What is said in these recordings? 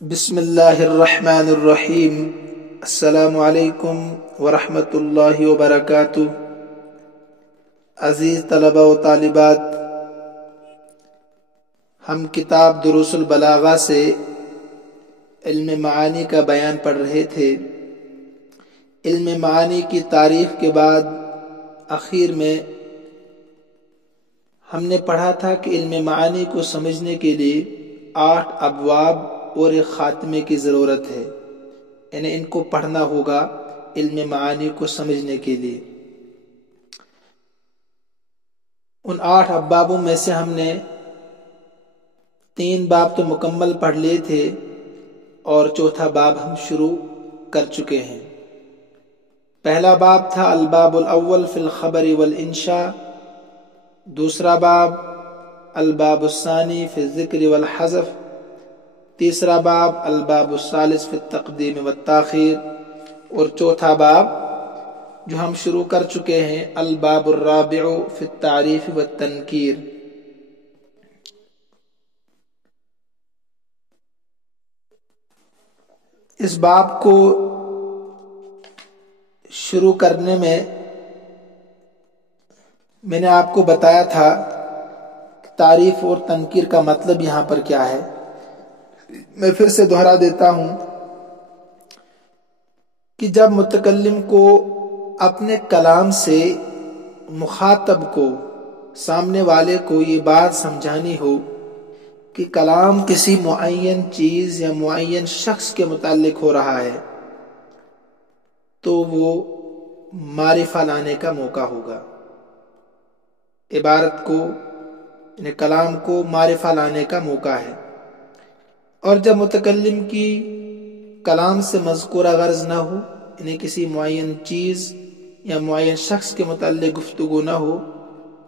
بسم اللہ الرحمن الرحیم۔ السلام علیکم ورحمۃ اللہ وبرکاتہ۔ عزیز طلبہ و طالبات، ہم کتاب دروس البلاغہ سے علم معانی کا بیان پڑھ رہے تھے۔ علم معانی کی تعریف کے بعد آخر میں ہم نے پڑھا تھا کہ علم معانی کو سمجھنے کے لیے 8 ابواب اور ایک خاتمے کی ضرورت ہے، یعنی ان کو پڑھنا ہوگا علم معانی کو سمجھنے کے لیے۔ ان 8 ابوابوں میں سے ہم نے 3 باب تو مکمل پڑھ لیے تھے اور چوتھا باب ہم شروع کر چکے ہیں۔ پہلا باب تھا الباب الاول فی الخبر والانشاء، دوسرا باب الباب الثانی فی الذکر والحذف، تیسرا باب الباب الثالث فی التقدیم والتاخیر، اور چوتھا باب جو ہم شروع کر چکے ہیں الباب الرابع فی التعریف والتنکیر۔ اس باب کو شروع کرنے میں نے آپ کو بتایا تھا کہ تعریف اور تنکیر کا مطلب یہاں پر کیا ہے۔ میں پھر سے دہرا دیتا ہوں کہ جب متکلم کو اپنے کلام سے مخاطب کو، سامنے والے کو یہ بات سمجھانی ہو کہ کلام کسی معین چیز یا معین شخص کے متعلق ہو رہا ہے، تو وہ معرفہ لانے کا موقع ہوگا۔ عبارت کو، یعنی کلام کو معرفہ لانے کا موقع ہے۔ اور جب متکلم کی کلام سے مذکورہ غرض نہ ہو، یعنی کسی معین چیز یا معین شخص کے متعلق گفتگو نہ ہو،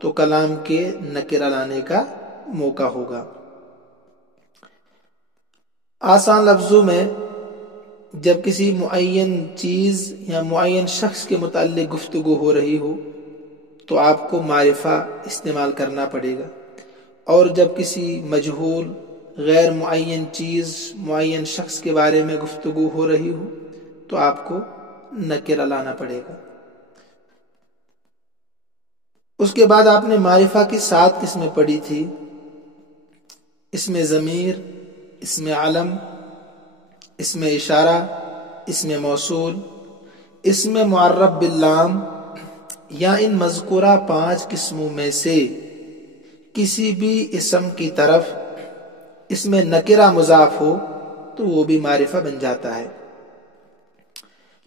تو کلام کے نکرہ لانے کا موقع ہوگا۔ آسان لفظوں میں جب کسی معین چیز یا معین شخص کے متعلق گفتگو ہو رہی ہو تو آپ کو معرفہ استعمال کرنا پڑے گا، اور جب کسی مجہول غیر معین چیز، معین شخص کے بارے میں گفتگو ہو رہی ہو تو آپ کو نکرہ لانا پڑے گا۔ اس کے بعد آپ نے معرفہ کی 7 قسمیں پڑھی تھی: اسم ضمیر، اسم علم، اسم اشارہ، اسم موصول، اسم معرب باللام، یا ان مذکورہ 5 قسموں میں سے کسی بھی اسم کی طرف اس میں نکرہ مضاف ہو تو وہ بھی معرفہ بن جاتا ہے۔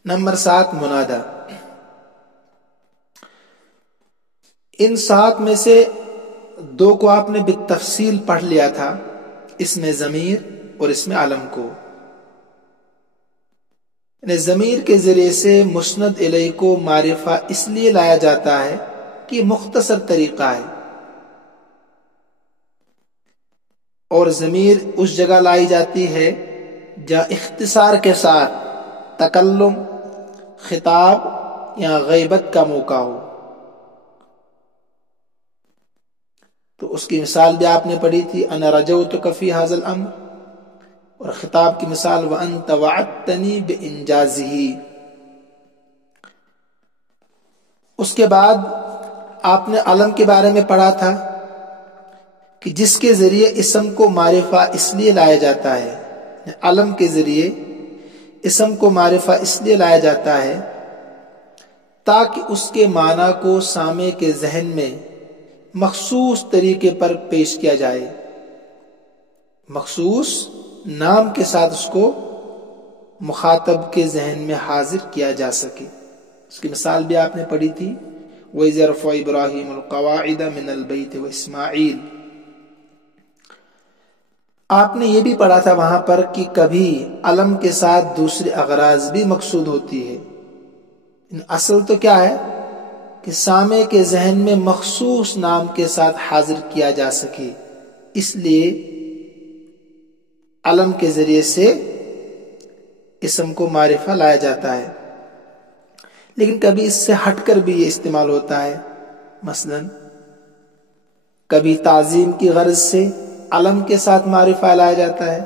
نمبر 7 منادہ۔ ان 7 میں سے 2 کو آپ نے بالتفصیل پڑھ لیا تھا، اسم ضمیر اور اسم علم کو۔ یعنی ضمیر کے ذریعے سے مسند الیہ کو معرفہ اس لیے لایا جاتا ہے کہ یہ مختصر طریقہ ہے، اور ضمیر اس جگہ لائی جاتی ہے جہاں اختصار کے ساتھ تکلم، خطاب یا غیبت کا موقع ہو۔ تو اس کی مثال بھی آپ نے پڑھی تھی، انا رجوتک فی ھذا الامر، اور خطاب کی مثال وانت وعدتنی بانجازہ۔ اس کے بعد آپ نے علم کے بارے میں پڑھا تھا کہ جس کے ذریعے اسم کو معرفہ اس لیے لایا جاتا ہے، علم کے ذریعے اسم کو معرفہ اس لیے لایا جاتا ہے تاکہ اس کے معنی کو سامع کے ذہن میں مخصوص طریقے پر پیش کیا جائے، مخصوص نام کے ساتھ اس کو مخاطب کے ذہن میں حاضر کیا جا سکے۔ اس کی مثال بھی آپ نے پڑھی تھی، وَإِذْ يَرْفَعُ إِبْرَاهِيمُ الْقَوَاعِدَ مِنَ الْبَيْتِ وَإِسْمَاعِيلُ۔ آپ نے یہ بھی پڑھا تھا وہاں پر کہ کبھی علم کے ساتھ دوسرے اغراض بھی مقصود ہوتی ہے۔ اصل تو کیا ہے کہ سامع کے ذہن میں مخصوص نام کے ساتھ حاضر کیا جا سکے، اس لیے علم کے ذریعے سے اسم کو معرفہ لایا جاتا ہے۔ لیکن کبھی اس سے ہٹ کر بھی یہ استعمال ہوتا ہے، مثلا کبھی تعظیم کی غرض سے علم کے ساتھ معرفہ لایا جاتا ہے،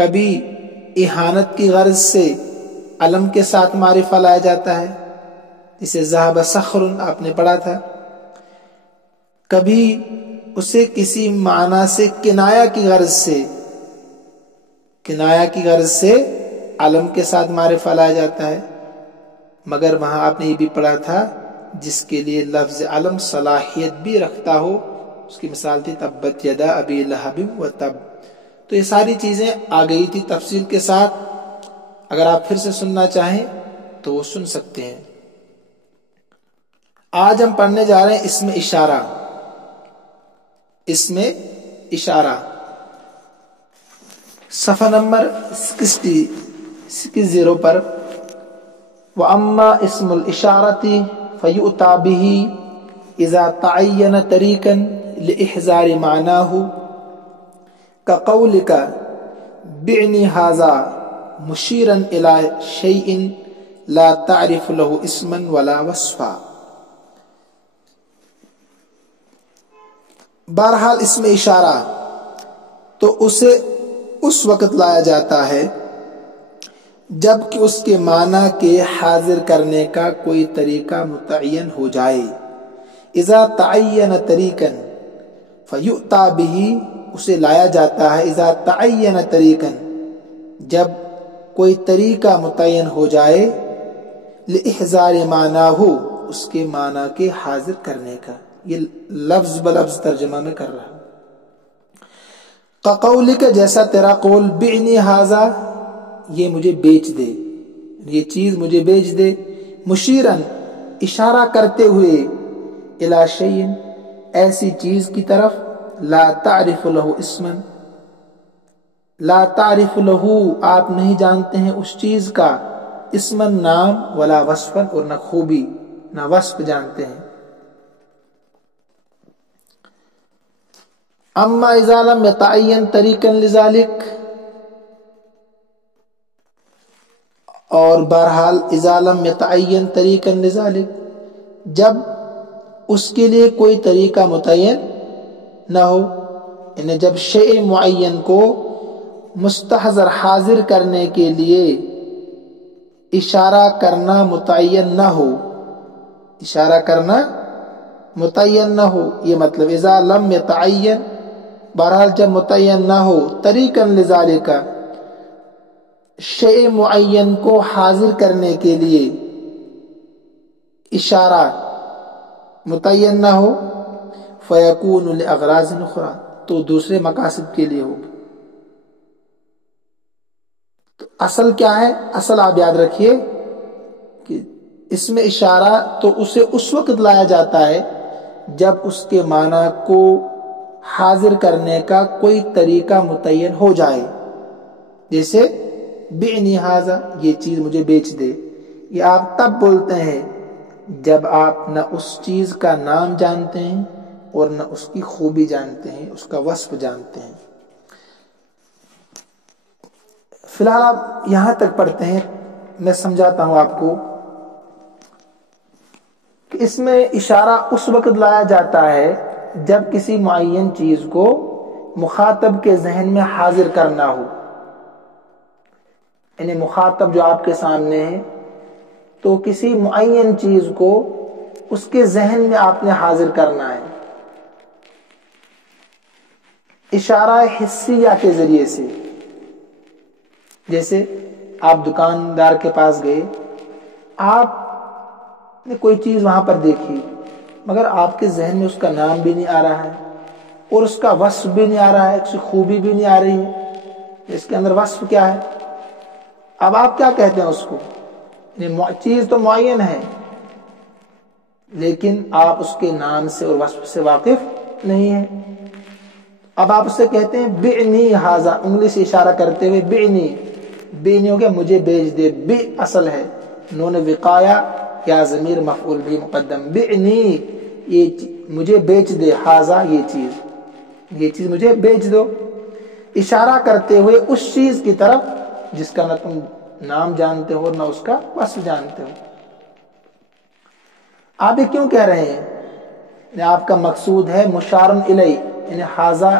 کبھی اہانت کی غرض سے علم کے ساتھ معرفہ لایا جاتا ہے، جسے ذہب صخر آپ نے پڑھا تھا۔ کبھی اسے کسی معنی سے کنایہ کی غرض سے علم کے ساتھ معرفہ لایا جاتا ہے، مگر وہاں آپ نے یہ بھی پڑھا تھا جس کے لیے لفظ علم صلاحیت بھی رکھتا ہو، اس کی مثال تھی تبت یدا ابی لہب و تب۔ تو یہ ساری چیزیں آ گئی تھی تفصیل کے ساتھ، اگر آپ پھر سے سننا چاہیں تو وہ سن سکتے ہیں۔ آج ہم پڑھنے جا رہے ہیں اسم اشارہ، صفحہ نمبر 60 پر۔ وَأَمَّا اسْمُ الْإِشَارَةِ فَيُؤْتَى بِهِ إِذَا تَعَيَّنَ طَرِيقًا لِإِحْضَارِ مَعْنَاهُ كَقَوْلِكَ بِعْنِي هَذَا مُشِيرًا إِلَى شَيْءٍ لَا تَعْرِفُ لَهُ اسْمًا وَلَا وَصْفًا۔ بہرحال اسم اشارہ تو اسے اس وقت لایا جاتا ہے جب کہ اس کے معنی کے حاضر کرنے کا کوئی طریقہ متعین ہو جائے۔ اذا تعین طریقا فیؤتی بہ، اسے لایا جاتا ہے اذا تعین طریقا، جب کوئی طریقہ متعین ہو جائے، لاحضار معناہ، اس کے معنی کے حاضر کرنے کا۔ یہ لفظ بلفظ ترجمہ میں کر رہا ہوں۔ قولک، جیسا تیرا قول، بعنی ھذا، یہ مجھے بیچ دے، یہ چیز مجھے بیچ دے، مشیرن، اشارہ کرتے ہوئے، الی شیء، ایسی چیز کی طرف، لا تعرف لہ اسما، لا تعرف لہ، آپ نہیں جانتے ہیں اس چیز کا، اسما نام، ولا وصفا، اور نہ خوبی نہ وصف جانتے ہیں۔ اما اذا لم يتعین طریقا لذلک، اور بہرحال اذا لم يتعین طریقا لذلک، جب اس کے لیے کوئی طریقہ متعین نہ ہو، یعنی جب شیء معین کو مستحضر حاضر کرنے کے لیے اشارہ کرنا متعین نہ ہو، اشارہ کرنا متعین نہ ہو، یہ مطلب اذا لم يتعین، بہرحال جب متعین نہ ہو، طریقا لذالک، شیء معین کو حاضر کرنے کے لیے اشارہ متعین نہ ہو، فیکون لاغراض اخری، تو دوسرے مقاصد کے لیے ہوگی۔ تو اصل کیا ہے؟ اصل آپ یاد رکھیے کہ اسم اشارہ تو اسے اس وقت لایا جاتا ہے جب اس کے معنی کو حاضر کرنے کا کوئی طریقہ متعین ہو جائے، جیسے بعنی ھذا، یہ چیز مجھے بیچ دے۔ یہ آپ تب بولتے ہیں جب آپ نہ اس چیز کا نام جانتے ہیں اور نہ اس کی خوبی جانتے ہیں، اس کا وصف جانتے ہیں۔ فی الحال آپ یہاں تک پڑھتے ہیں، میں سمجھاتا ہوں آپ کو کہ اس میں اشارہ اس وقت لایا جاتا ہے جب کسی معین چیز کو مخاطب کے ذہن میں حاضر کرنا ہو، یعنی مخاطب جو آپ کے سامنے ہے، تو کسی معین چیز کو اس کے ذہن میں آپ نے حاضر کرنا ہے، اشارہ حسیہ کے ذریعے سے۔ جیسے آپ دکاندار کے پاس گئے، آپ نے کوئی چیز وہاں پر دیکھی، مگر آپ کے ذہن میں اس کا نام بھی نہیں آ رہا ہے اور اس کا وصف بھی نہیں آ رہا ہے، اس کی خوبی بھی نہیں آ رہی ہے، اس کے اندر وصف کیا ہے؟ اب آپ کیا کہتے ہیں اس کو؟ چیز تو معین ہے لیکن آپ اس کے نام سے اور وصف سے واقف نہیں ہیں۔ اب آپ اس سے کہتے ہیں بعنی ھذا، انگلی سے اشارہ کرتے ہوئے، بعنی، بعنی ہو گیا مجھے بیچ دے، بی اصل ہے، نون وقایا یا ضمیر مفعول بھی مقدم، بعنی، یہ مجھے بیچ دے، ھذا، یہ چیز مجھے بیچ دو، اشارہ کرتے ہوئے اس چیز کی طرف جس کا نہ تم نام جانتے ہو نہ اس کا وصف جانتے ہو۔ آپ یہ کیوں کہہ رہے ہیں؟ یعنی آپ کا مقصود ہے مشار الیہ، یعنی ھذا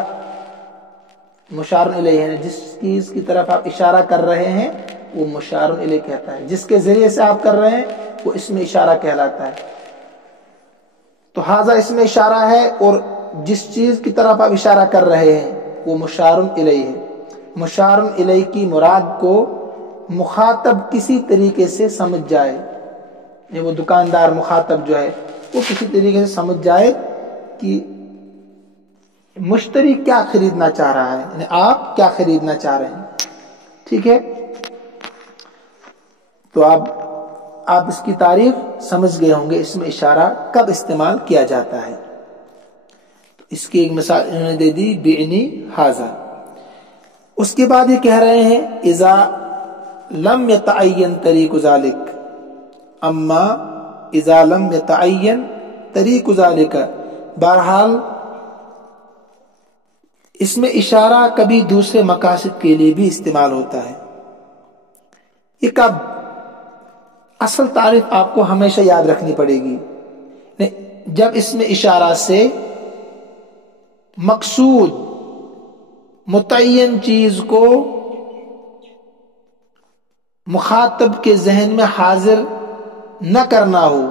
مشار الیہ ہے، جس چیز کی طرف آپ اشارہ کر رہے ہیں وہ مشار الیہ کہتا ہے، جس کے ذریعے سے آپ کر رہے ہیں وہ اسم اشارہ کہلاتا ہے۔ تو ھذا اسم اشارہ ہے، اور جس چیز کی طرف آپ اشارہ کر رہے ہیں وہ مشار الیہ ہے۔ مشار الیہ کی مراد کو مخاطب کسی طریقے سے سمجھ جائے، یعنی وہ دکاندار مخاطب جو ہے وہ کسی طریقے سے سمجھ جائے کہ مشتری کیا خریدنا چاہ رہا ہے، یعنی آپ کیا خریدنا چاہ رہے ہیں۔ ٹھیک ہے، تو آپ اس کی تعریف سمجھ گئے ہوں گے، اس میں اشارہ کب استعمال کیا جاتا ہے۔ تو اس کی ایک مثال انہوں نے دے دی، بعنی ھذا۔ اس کے بعد یہ کہہ رہے ہیں اذا لم یتعین طریق ذلک، اما اذا لم یتعین طریق ذلک، بہرحال اس میں اشارہ کبھی دوسرے مقاصد کے لیے بھی استعمال ہوتا ہے۔ یہ کب؟ اصل تعریف آپ کو ہمیشہ یاد رکھنی پڑے گی، جب اس میں اشارہ سے مقصود متعین چیز کو مخاطب کے ذہن میں حاضر نہ کرنا ہو،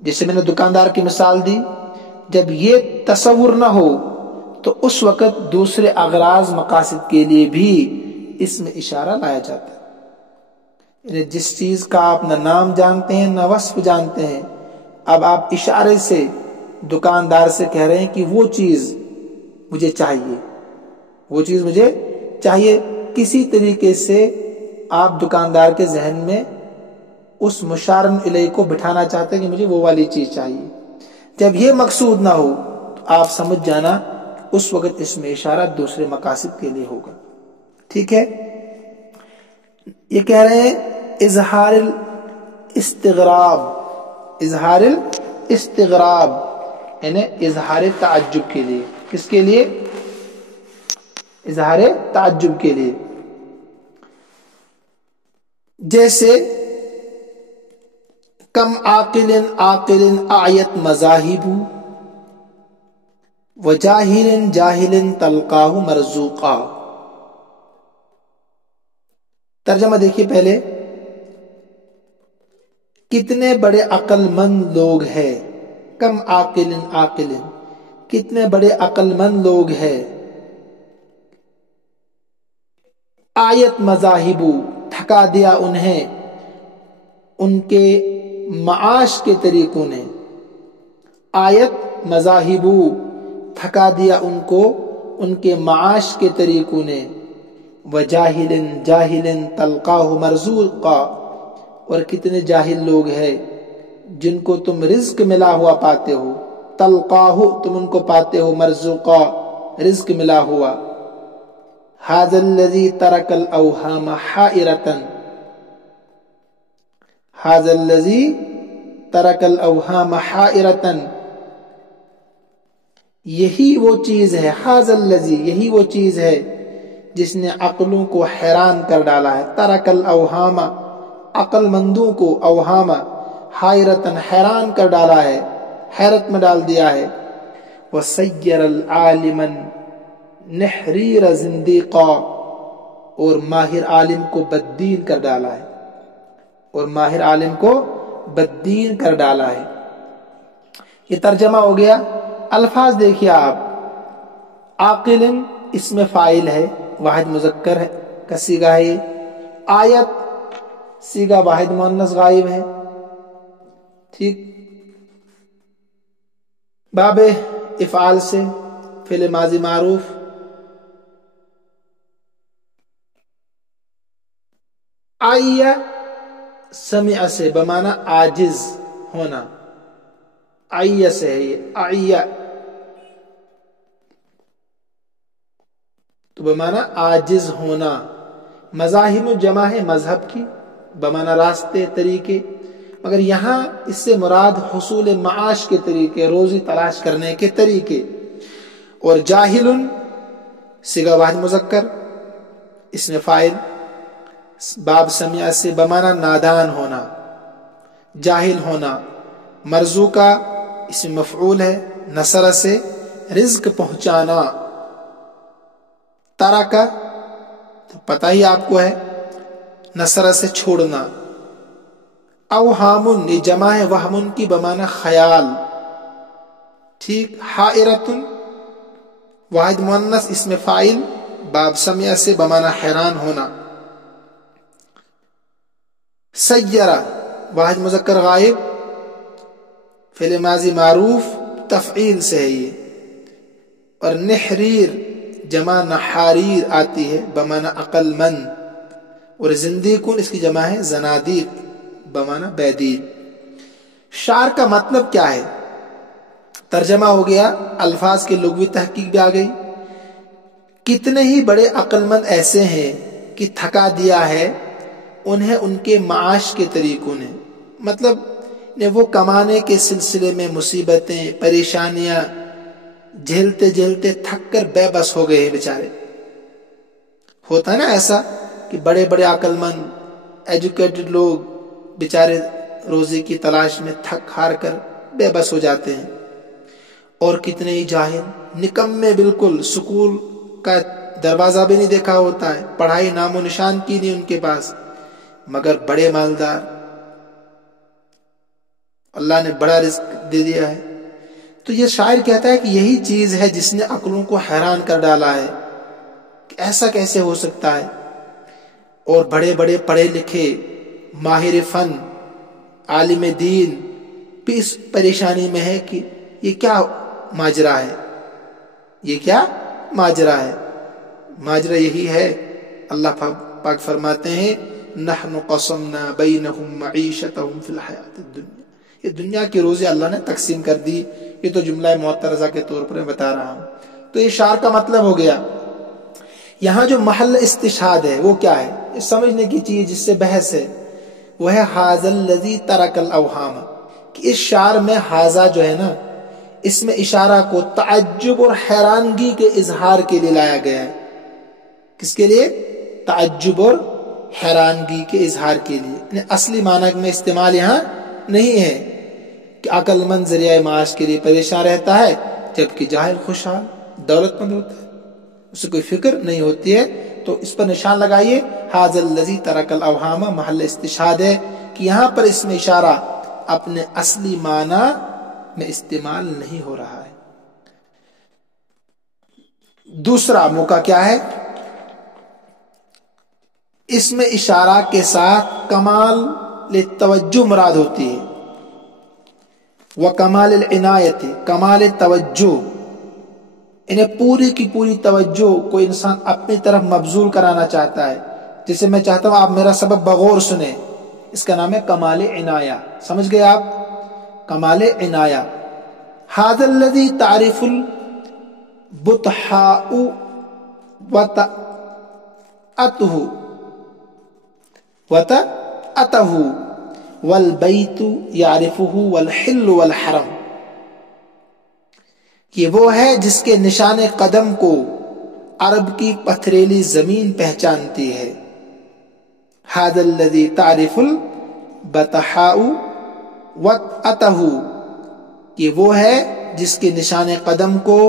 جیسے میں نے دکاندار کی مثال دی، جب یہ تصور نہ ہو تو اس وقت دوسرے اغراض مقاصد کے لیے بھی اس میں اشارہ لایا جاتا ہے۔ یعنی جس چیز کا آپ نہ نام جانتے ہیں نہ وصف جانتے ہیں، اب آپ اشارے سے دکاندار سے کہہ رہے ہیں کہ وہ چیز مجھے چاہیے، وہ چیز مجھے چاہیے، کسی طریقے سے آپ دکاندار کے ذہن میں اس مشار الیہ کو بٹھانا چاہتے ہیں کہ مجھے وہ والی چیز چاہیے۔ جب یہ مقصود نہ ہو تو آپ سمجھ جانا اس وقت اس میں اشارہ دوسرے مقاصد کے لیے ہوگا۔ ٹھیک ہے، یہ کہہ رہے ہیں اظہار الاستغراب، اظہار الاستغراب یعنی اظہار تعجب کے لیے۔ کس کے لیے؟ اظہار تعجب کے لیے۔ جیسے کم عاقل عاقل اعیت مذاہب وجاہل جاہل تلقاہ مرزوقا۔ ترجمہ دیکھیے پہلے، کتنے بڑے عقل مند لوگ ہیں، کم عاقل عاقل، کتنے بڑے عقل مند لوگ ہیں، آیت مذاہب، تھکا دیا انہیں ان کے معاش کے طریقوں نے، آیت مذاہب، تھکا دیا ان کو ان کے معاش کے طریقوں نے، وجاہل جاہل تلقاہ مرزوقا، اور کتنے جاہل لوگ ہیں جن کو تم رزق ملا ہوا پاتے ہو، تلقاہ تم ان کو پاتے ہو، مرزوقا رزق ملا ہوا۔ ھذا الذی ترک الاوہام حائرۃ، ھذا الذی ترک الاوہام حائرۃ، یہی وہ چیز ہے، ھذا الذی یہی وہ چیز ہے جس نے عقلوں کو حیران کر ڈالا ہے، ترک الاوہام عقل مندوں کو، اوہام حائرۃ حیران کر ڈالا ہے، حیرت میں ڈال دیا ہے، وسیر العالم نحریر زندیقا، اور ماہر عالم کو بددین کر ڈالا ہے، اور ماہر عالم کو بددین کر ڈالا ہے۔ یہ ترجمہ ہو گیا۔ الفاظ دیکھیے آپ، عاقل اس میں فاعل ہے، واحد مذکر ہے کا صیغہ ہے، آیت صیغہ واحد مؤنث غائب ہے۔ ٹھیک، باب افعال سے فعل ماضی معروف، آئیہ سمع سے بمعنی عاجز ہونا، آئیہ سے ہے یہ، آئیہ تو بمعنی عاجز ہونا۔ مذاہب جمع ہے مذہب کی، بمعنی راستے طریقے، مگر یہاں اس سے مراد حصول معاش کے طریقے، روزی تلاش کرنے کے طریقے۔ اور جاہل صیغہ واحد مذکر، اس میں فاعل، باب سمع سے بمعنی نادان ہونا، جاہل ہونا۔ مرزوقہ اس میں مفعول ہے، نصر سے رزق پہنچانا، ترکا تو پتہ ہی آپ کو ہے، نصر سے چھوڑنا. اوہامن یہ جمع ہے وہمن کی بمانا خیال. ٹھیک. حائرتن واحد مؤنث اسم فاعل باب سمع سے بمانا حیران ہونا. سیرہ واحد مذکر غائب فعل ماضی معروف تفعیل سے ہے یہ. اور نحریر جمع نحاریر آتی ہے بمانا عقل مند. اور زندیقن اس کی جمع ہے زنادیق بمانا بیدین. شعر کا مطلب کیا ہے؟ ترجمہ ہو گیا، الفاظ کے لغوی تحقیق بھی آ گئی. کتنے ہی بڑے عقل مند ایسے ہیں کہ تھکا دیا ہے انہیں ان کے معاش کے طریقوں نے. مطلب وہ کمانے کے سلسلے میں مصیبتیں پریشانیاں جھیلتے جھیلتے تھک کر بے بس ہو گئے ہیں بیچارے. ہوتا ہے نا ایسا کہ بڑے بڑے عقل مند ایجوکیٹڈ لوگ بیچارے روزی کی تلاش میں تھک ہار کر بے بس ہو جاتے ہیں. اور کتنے ہی جاہل نکمے بالکل سکول کا دروازہ بھی نہیں دیکھا ہوتا ہے، پڑھائی نام و نشان کی نہیں ان کے پاس، مگر بڑے مالدار، اللہ نے بڑا رزق دے دیا ہے. تو یہ شاعر کہتا ہے کہ یہی چیز ہے جس نے عقلوں کو حیران کر ڈالا ہے کہ ایسا کیسے ہو سکتا ہے. اور بڑے بڑے پڑھے لکھے ماہر فن عالم دین بھی اس پریشانی میں ہے کہ یہ کیا ماجرا ہے، یہ کیا ماجرا ہے. ماجرا یہی ہے، اللہ پاک فرماتے ہیں نحن قسمنا بینہم معیشتہم فی الحیات الدنیا. یہ دنیا کی روزی اللہ نے تقسیم کر دی. یہ تو جملہ معترضہ کے طور پر میں بتا رہا ہوں. تو یہ شعر کا مطلب ہو گیا. یہاں جو محل استشہاد ہے وہ کیا ہے، یہ سمجھنے کی چیز جس سے بحث ہے، وہ ہے ھذا الذی ترک الاوہام. کہ اس شعر میں ھذا جو ہے نا، اس میں اشارہ کو تعجب اور حیرانگی کے اظہار کے لیے لایا گیا ہے. کس کے لیے؟ تعجب اور حیرانگی کے اظہار کے لیے. اصلی معنی میں استعمال یہاں نہیں ہے کہ عقل مند ذریعہ معاش کے لیے پریشان رہتا ہے جبکہ جاہل خوشحال دولت مند ہوتا ہے، اسے کوئی فکر نہیں ہوتی ہے. تو اس پر نشان لگائیے ھذا الذی ترک الاوہام، محل استشہاد ہے کہ یہاں پر اس میں اشارہ اپنے اصلی معنی میں استعمال نہیں ہو رہا ہے. دوسرا موقع کیا ہے؟ اس میں اشارہ کے ساتھ کمال توجہ مراد ہوتی ہے. وہ کمال العنایت، کمال توجہ، انہیں پوری کی پوری توجہ کوئی انسان اپنی طرف مبذول کرانا چاہتا ہے. جسے میں چاہتا ہوں آپ میرا سبق بغور سنیں، اس کا نام ہے کمال عنایہ. سمجھ گئے آپ؟ کمال عنایہ. ھذا الذی تعرف البطحاء وطأته والبیت یعرفہ والحل والحرم. یہ وہ ہے جس کے نشان قدم کو عرب کی پتھریلی زمین پہچانتی ہے. ھذا الذی تعرف البطحاء وطأته، یہ وہ ہے جس کے نشان قدم کو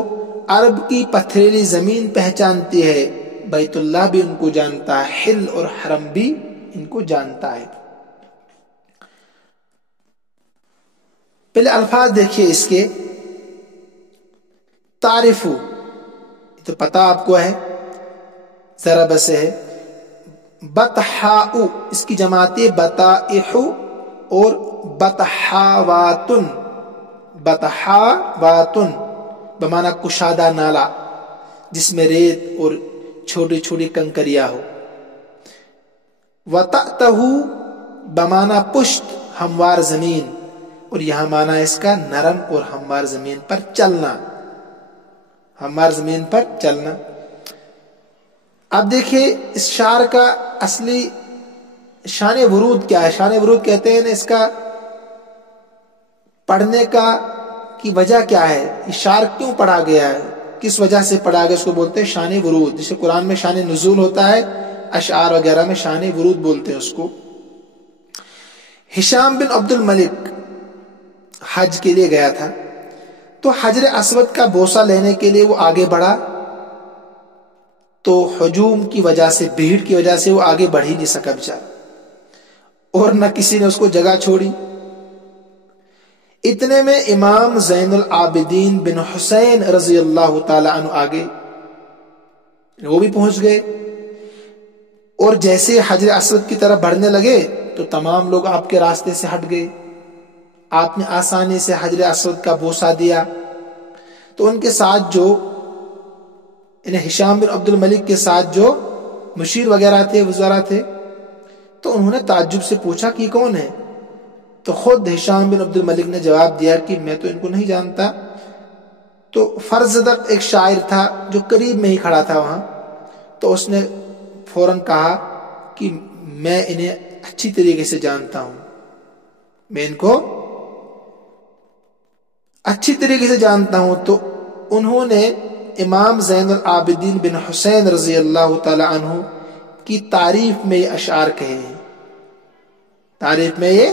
عرب کی پتھریلی زمین پہچانتی ہے. بیت اللہ بھی ان کو جانتا ہے، حل اور حرم بھی ان کو جانتا ہے. پہلے الفاظ دیکھیے اس کے. تعرفو تو پتہ آپ کو ہے، ضرب سے ہے. بطحاء اس کی جماعت بطائح اور بطحاواتن. بطحاواتن بمعنی کشادہ نالا جس میں ریت اور چھوٹی چھوٹی کنکریاں ہو. وطأتہ بمعنی پشت ہموار زمین، اور یہاں معنی اس کا نرم اور ہموار زمین پر چلنا. ہموار زمین پر چلنا. اب دیکھیں اس شعر کا اصلی شان ورود کیا ہے. شان ورود کہتے ہیں اس کا پڑھنے کا کی وجہ کیا ہے، یہ شعر کیوں پڑھا گیا ہے، کس وجہ سے پڑھا گیا، اس کو بولتے ہیں شان ورود. جسے قرآن میں شان نزول ہوتا ہے، اشعار وغیرہ میں شان ورود بولتے ہیں اس کو. ہشام بن عبد الملک حج کے لیے گیا تھا، تو حجر اسود کا بوسہ لینے کے لیے وہ آگے بڑھا تو ہجوم کی وجہ سے، بھیڑ کی وجہ سے وہ آگے بڑھ ہی نہیں سکا بیچارہ، اور نہ کسی نے اس کو جگہ چھوڑی۔ اتنے میں امام زین العابدین بن حسین رضی اللہ تعالی عنہ آگے، وہ بھی پہنچ گئے، اور جیسے حجر اسود کی طرف بڑھنے لگے تو تمام لوگ آپ کے راستے سے ہٹ گئے۔ آپ نے آسانی سے حجر اسود کا بوسہ دیا، تو ان کے ساتھ جو ہشام بن عبد الملک کے ساتھ جو مشیر وغیرہ تھے، وزراء تھے، تو انہوں نے تعجب سے پوچھا کہ کون ہے؟ تو خود ہشام بن عبد الملک نے جواب دیا کہ میں تو ان کو نہیں جانتا۔ تو فرزدق ایک شاعر تھا جو قریب میں ہی کھڑا تھا وہاں، تو اس نے فوراً کہا کہ میں انہیں اچھی طریقے سے جانتا ہوں، میں ان کو اچھی طریقے سے جانتا ہوں۔ تو انہوں نے امام زین العابدین بن حسین رضی اللہ تعالی عنہ کی تعریف میں یہ اشعار کہے ہیں، تعریف میں یہ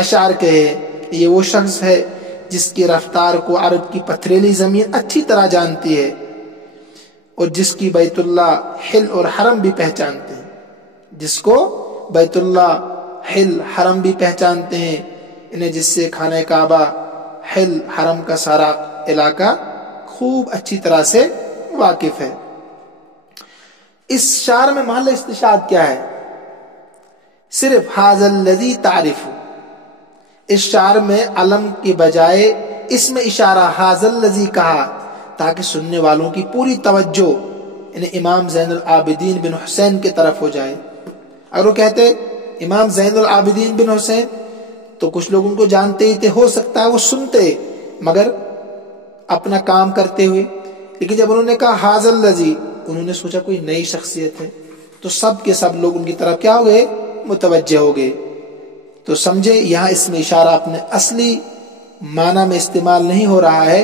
اشعار کہے ہیں۔ یہ وہ شخص ہے جس کی رفتار کو عرب کی پتھریلی زمین اچھی طرح جانتی ہے، اور جس کی بیت اللہ حل اور حرم بھی پہچانتے ہیں، جس کو بیت اللہ حل حرم بھی پہچانتے ہیں، انہیں جس سے خانہ کعبہ حل حرم کا سارا علاقہ خوب اچھی طرح سے واقف ہے۔ اس شعر میں محل استشہاد کیا ہے؟ صرف ھذا الذی تعرف۔ اس شعر میں علم کے بجائے اس میں اشارہ ھذا الذی کہا تاکہ سننے والوں کی پوری توجہ امام زین العابدین بن حسین کی طرف ہو جائے۔ اگر وہ کہتے امام زین العابدین بن حسین تو کچھ لوگ ان کو جانتے ہی تھے، ہو سکتا ہے وہ سنتے مگر اپنا کام کرتے ہوئے، لیکن جب انہوں نے کہا ھذا الذی، انہوں نے سوچا کوئی نئی شخصیت ہے، تو سب کے سب لوگ ان کی طرف کیا ہو گئے؟ متوجہ ہو گئے۔ تو سمجھے یہاں اس میں اشارہ اپنے اصلی معنی میں استعمال نہیں ہو رہا ہے،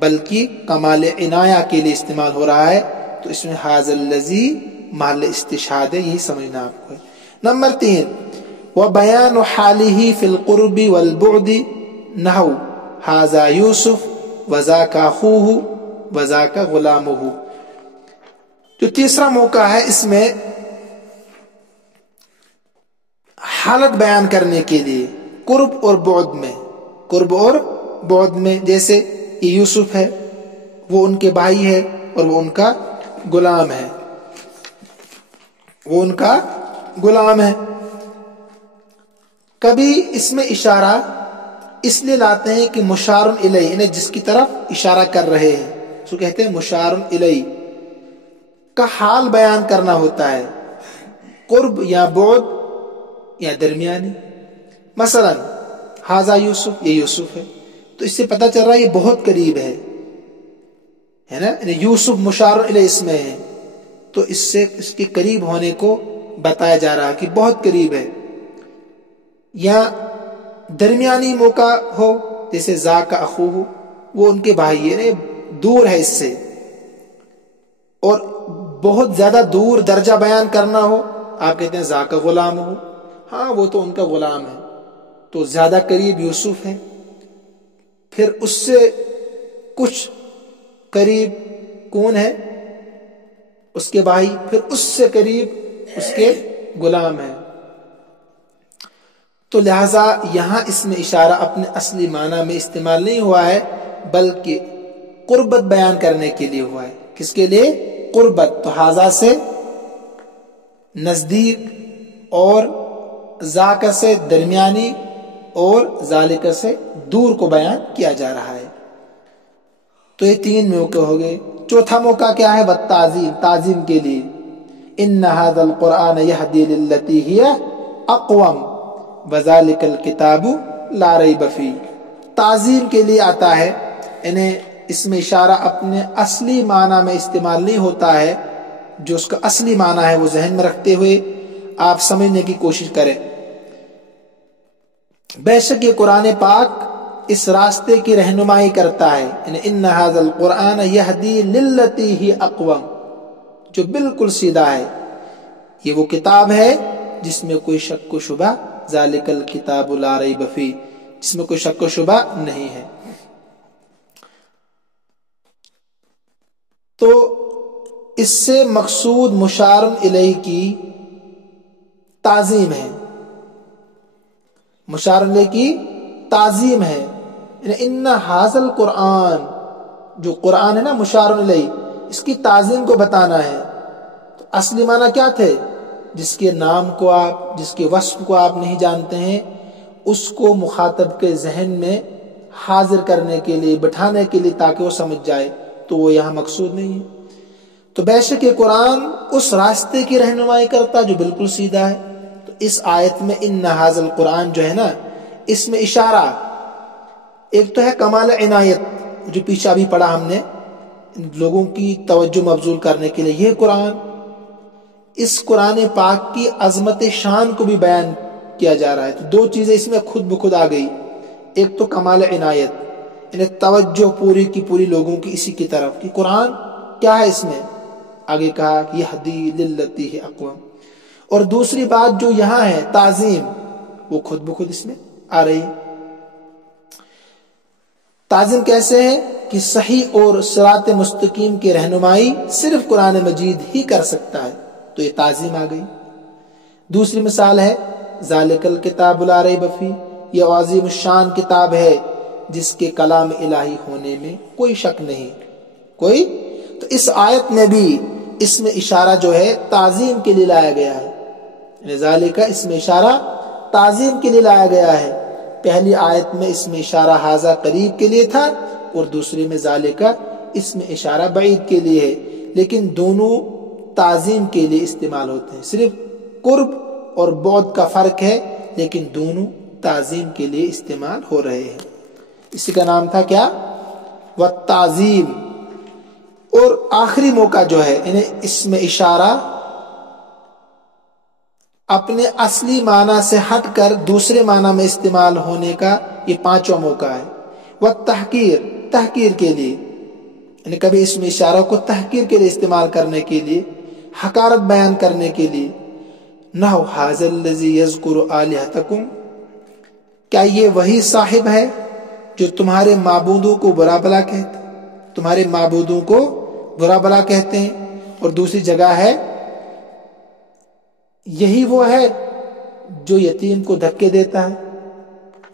بلکہ کمال عنایہ کے لیے استعمال ہو رہا ہے، تو اس میں ھذا الذی محل استشہاد ہے، یہی سمجھنا آپ کو ہے۔ نمبر 3، وَبَيَانُ حَالِهِ فِي الْقُرْبِ وَالْبُعْدِ نَحْوُ ھذا یوسف وذاک اخوہ وذاک غلامہ۔ جو تیسرا موقع ہے اس میں حالت بیان کرنے کے لیے قرب اور بعد میں، قرب اور بعد میں، جیسے یہ یوسف ہے، وہ ان کے بھائی ہے اور وہ ان کا غلام ہے، وہ ان کا غلام ہے۔ کبھی اس میں اشارہ اس لیے لاتے ہیں کہ مشار الیہ، انہیں جس کی طرف اشارہ کر رہے ہیں اس کو کہتے ہیں مشار الیہ کا حال بیان کرنا ہوتا ہے، قرب یا بعد یا درمیانی۔ مثلا ھذا یوسف، یہ یوسف ہے، تو اس سے پتہ چل رہا ہے یہ بہت قریب ہے نا، یوسف مشار الیہ اس میں ہے، تو اس سے اس کے قریب ہونے کو بتایا جا رہا ہے کہ بہت قریب ہے۔ یا درمیانی موقع ہو جیسے ذاک اخوہ، وہ ان کے بھائی ہے، دور ہے اس سے، اور بہت زیادہ دور درجہ بیان کرنا ہو، آپ کہتے ہیں ذاک غلام ہو، ہاں وہ تو ان کا غلام ہے، تو زیادہ قریب یوسف ہے، پھر اس سے کچھ قریب کون ہے؟ اس کے بھائی، پھر اس سے قریب اس کے غلام ہے۔ تو لہٰذا یہاں اس میں اشارہ اپنے اصلی معنی میں استعمال نہیں ہوا ہے، بلکہ قربت بیان کرنے کے لیے ہوا ہے۔ کس کے لیے؟ قربت۔ تو ھذا سے نزدیک، اور ذاک سے درمیانی، اور ذالک سے دور کو بیان کیا جا رہا ہے۔ تو یہ 3 موقع ہو گئے۔ چوتھا موقع کیا ہے؟ والتعظیم، تعظیم کے لیے، ان ھذا القرآن یہدی للتی ہی اقوم وذالک الکتاب لا ریب فیہ۔ تعظیم کے لیے آتا ہے، انہیں اس میں اشارہ اپنے اصلی معنی میں استعمال نہیں ہوتا ہے، جو اس کا اصلی معنی ہے وہ ذہن میں رکھتے ہوئے آپ سمجھنے کی کوشش کریں۔ بے شک یہ قرآن پاک اس راستے کی رہنمائی کرتا ہے، ان ھذا القرآن یہدی للتی ہی اقوم، جو بالکل سیدھا ہے، یہ وہ کتاب ہے جس میں کوئی شک و شبہ، ذالک الکتاب لا ریب فیہ، جس میں کوئی شک و شبہ نہیں ہے۔ تو اس سے مقصود مشار الیہ کی تعظیم ہے، مشار الیہ کی تعظیم ہے. ان ھذا القرآن، جو قرآن ہے نا مشار الیہ، اس کی تعظیم کو بتانا ہے. تو اصلی معنی کیا تھے؟ جس کے نام کو آپ، جس کے وصف کو آپ نہیں جانتے ہیں، اس کو مخاطب کے ذہن میں حاضر کرنے کے لیے، بٹھانے کے لیے، تاکہ وہ سمجھ جائے. تو وہ یہاں مقصود نہیں ہے. تو بے شک یہ قرآن اس راستے کی رہنمائی کرتا جو بالکل سیدھا ہے. تو اس آیت میں ان ھذا القرآن جو ہے نا، اس میں اشارہ ایک تو ہے کمال عنایت، جو پیچھے ابھی پڑھا ہم نے، لوگوں کی توجہ مبذول کرنے کے لیے یہ قرآن. اس قرآن پاک کی عظمت شان کو بھی بیان کیا جا رہا ہے. تو دو چیزیں اس میں خود بخود آ گئی. ایک تو کمال عنایت، یعنی توجہ پوری کی پوری لوگوں کی اسی کی طرف کہ قرآن کیا ہے. اس میں آگے کہا کہ یہدی للتی ہے اقوام. اور دوسری بات جو یہاں ہے تعظیم، وہ خود بخود اس میں آ رہی. تعظیم کیسے ہے؟ کہ صحیح اور صراط مستقیم کی رہنمائی صرف قرآن مجید ہی کر سکتا ہے. تو یہ تعظیم آ گئی. دوسری مثال ہے ذالک الکتاب لا ریب فیہ، یہ عظیم الشان کتاب ہے جس کے کلام الہی ہونے میں کوئی شک نہیں کوئی. تو اس آیت میں بھی اس میں اشارہ جو ہے تعظیم کے لیے لایا گیا ہے. یعنی ذالک اس میں اشارہ تعظیم کے لیے لایا گیا ہے. پہلی آیت میں اس میں اشارہ ھذا قریب کے لیے تھا، اور دوسری میں ذالک اس میں اشارہ بعید کے لیے ہے. لیکن دونوں تعظیم کے لیے استعمال ہوتے ہیں. صرف قرب اور بعد کا فرق ہے، لیکن دونوں تعظیم کے لیے استعمال ہو رہے ہیں. اسی کا نام تھا کیا؟ والتعظیم. اور آخری موقع جو ہے، یعنی اس میں اشارہ اپنے اصلی معنی سے ہٹ کر دوسرے معنی میں استعمال ہونے کا یہ پانچواں موقع ہے. والتحقیر، تحقیر کے لیے، یعنی کبھی اس میں اشارہ کو تحقیر کے لیے استعمال کرنے کے لیے، حقارت بیان کرنے کے لیے. نحو ھذا الذی یذکر آلہتکم، کیا یہ وہی صاحب ہے جو تمہارے معبودوں کو برا بلا کہتے ہیں، تمہارے معبودوں کو برا بلا کہتے ہیں. اور دوسری جگہ ہے یہی وہ ہے جو یتیم کو دھکے دیتا ہے.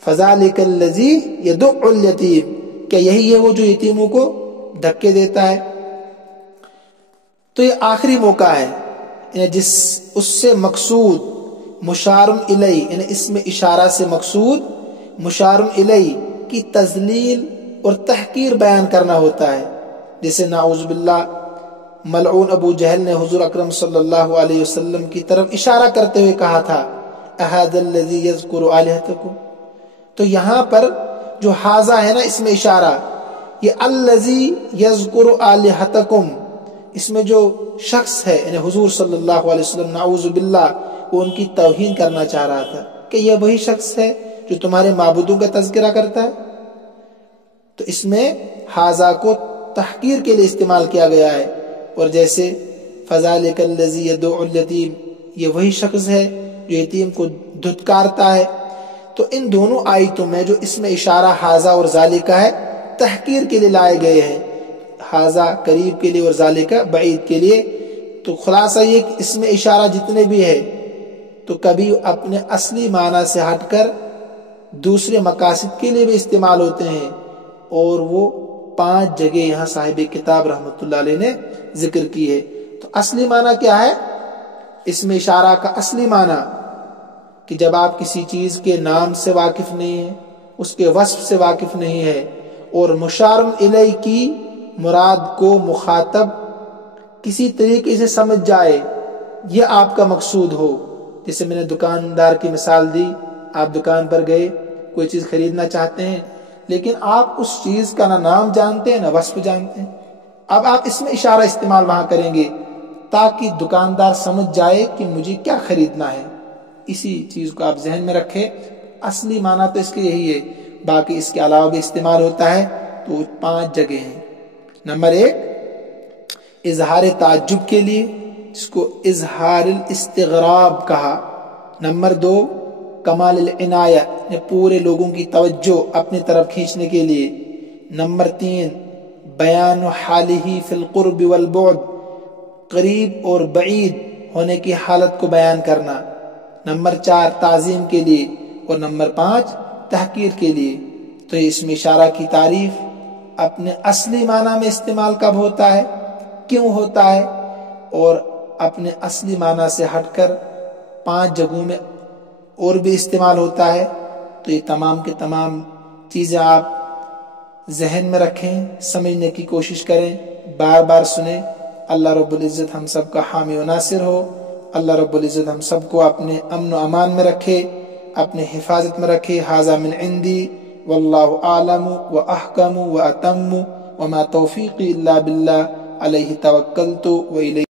فذالک الذی یدع الیتیم، کیا یہی ہے وہ جو یتیموں کو دھکے دیتا ہے. تو یہ آخری موقع ہے، یعنی جس اس سے مقصود مشار الیہ، یعنی اس میں اشارہ سے مقصود مشار الیہ کی تذلیل اور تحقیر بیان کرنا ہوتا ہے. جیسے نعوذ باللہ ملعون ابو جہل نے حضور اکرم صلی اللہ علیہ وسلم کی طرف اشارہ کرتے ہوئے کہا تھا اھذا الذی یذکر آلہتکم. تو یہاں پر جو ھذا ہے نا اس میں اشارہ، یہ الذی یذکر آلہتکم، اس میں جو شخص ہے یعنی حضور صلی اللہ علیہ وسلم نعوذ باللہ، وہ ان کی توہین کرنا چاہ رہا تھا کہ یہ وہی شخص ہے جو تمہارے معبودوں کا تذکرہ کرتا ہے. تو اس میں ھذا کو تحقیر کے لیے استعمال کیا گیا ہے. اور جیسے فذالک الذی یدع الیتیم، یہ وہی شخص ہے جو یتیم کو دھتکارتا ہے. تو ان دونوں آیتوں میں جو اس میں اشارہ ھذا اور ذالک ہے، تحقیر کے لیے لائے گئے ہیں، ھذا قریب کے لیے اور ذالک بعید کے لیے. تو خلاصہ یہ کہ اس میں اشارہ جتنے بھی ہے تو کبھی اپنے اصلی معنی سے ہٹ کر دوسرے مقاصد کے لیے بھی استعمال ہوتے ہیں. اور وہ 5 جگہ یہاں صاحب کتاب رحمۃ اللہ علیہ نے ذکر کی ہے. تو اصلی معنی کیا ہے؟ اس میں اشارہ کا اصلی معنی کہ جب آپ کسی چیز کے نام سے واقف نہیں ہیں، اس کے وصف سے واقف نہیں ہے، اور مشار الیہ کی مراد کو مخاطب کسی طریقے سے سمجھ جائے، یہ آپ کا مقصود ہو. جیسے میں نے دکاندار کی مثال دی، آپ دکان پر گئے، کوئی چیز خریدنا چاہتے ہیں، لیکن آپ اس چیز کا نہ نام جانتے ہیں نہ وصف جانتے ہیں. اب آپ اس میں اشارہ استعمال وہاں کریں گے تاکہ دکاندار سمجھ جائے کہ مجھے کیا خریدنا ہے. اسی چیز کو آپ ذہن میں رکھیں. اصلی معنی تو اس کے یہی ہے، باقی اس کے علاوہ بھی استعمال ہوتا ہے. تو 5 جگہ ہیں. نمبر 1 اظہار تعجب کے لیے، جس کو اظہار الاستغراب کہا. نمبر 2 کمال العنایہ، یعنی پورے لوگوں کی توجہ اپنی طرف کھینچنے کے لیے. نمبر 3 بیان حالہ فی القرب والبعد، قریب اور بعید ہونے کی حالت کو بیان کرنا، نمبر 4 تعظیم کے لیے، اور نمبر 5 تحقیر کے لیے۔ تو اسم اشارہ کی تعریف اپنے اصلی معنی میں استعمال کب ہوتا ہے، کیوں ہوتا ہے، اور اپنے اصلی معنی سے ہٹ کر 5 جگہوں میں اور بھی استعمال ہوتا ہے۔ تو یہ تمام کے تمام چیزیں آپ ذہن میں رکھیں، سمجھنے کی کوشش کریں، بار بار سنیں۔ اللہ رب العزت ہم سب کا حامی و ناصر ہو۔ اللہ رب العزت ہم سب کو اپنے امن و امان میں رکھے، اپنے حفاظت میں رکھے۔ ھذا من عندی واللہ اعلم واحکم واتم وما توفیقی الا باللہ علیہ توکلت والیہ